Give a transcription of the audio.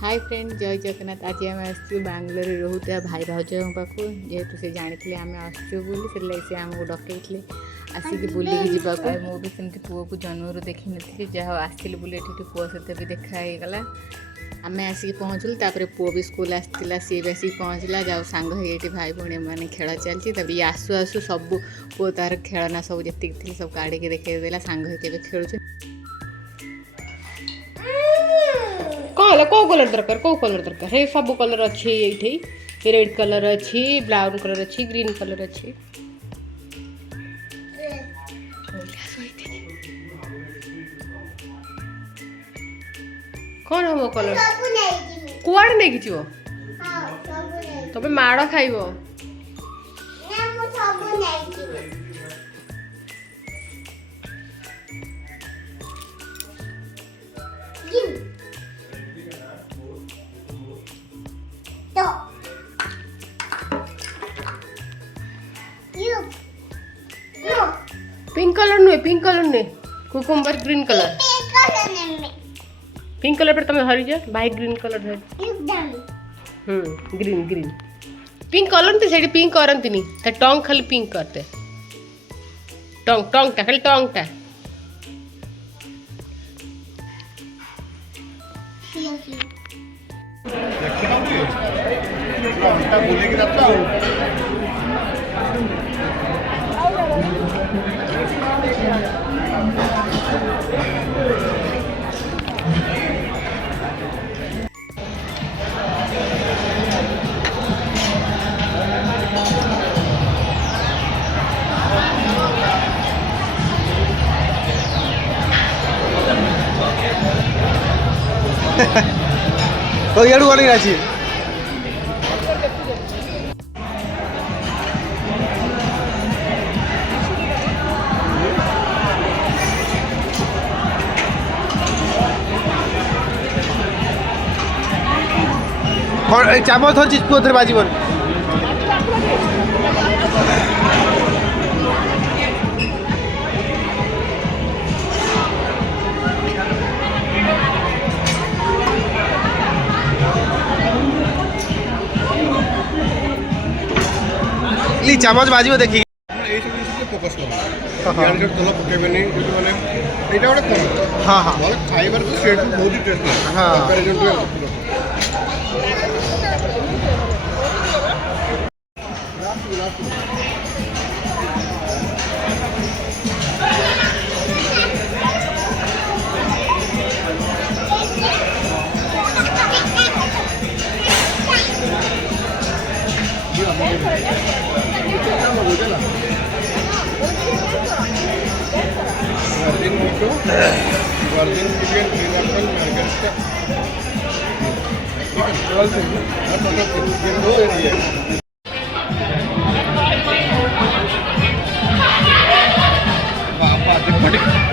Hi friend जय जगन्नाथ। आज आम आसू बांग्लोर रोता भाई भाज पाक जेहेतु से जानी आम आसचु बोली से आमको डकई आसिक बुलिकी जावाक मुझे सेमती पुओ को जन्मरू देखी नी जहाँ आसती बोली पुओ सहित भी देखाईगला। आम आसिक पहुँचलु तापर पुओ भी स्कूल आसाला सी भी आसिक पहुँचला जाओ सांग ये भाई भाई मैंने खेल चलती ये आसु आसु सब पुओ तार खेलना सब जी थी सब काढ़ी देखदेला सांग होते खेलुचे। कौन कौ कलर दरकार कौ कलर दरकार हे सब कलर अच्छी ये रेड कलर अच्छी ब्राउन कलर अच्छी ग्रीन कलर अच्छी कौन हम कलर कुआड़े नहीं कि तबे माड़ खाइब पिंक कलर नुहे cucumber green colour pink colour पर तुम हरी जा भाई green colour green green pink colour से पिंक करती नहीं टंग खाली पिंक करते टंग टंग टा खाली टंग टा तो यार वाली राशि चामच धरछि पुअरे बाजीवन चामच बाजी देखिए फोकस कर तल पकेबे हाँ हाँ खाइबार तो सेट बहुत ही टेस्ट हाँ virgin mojito virgin chicken green apple margarita दो एरिया बाबा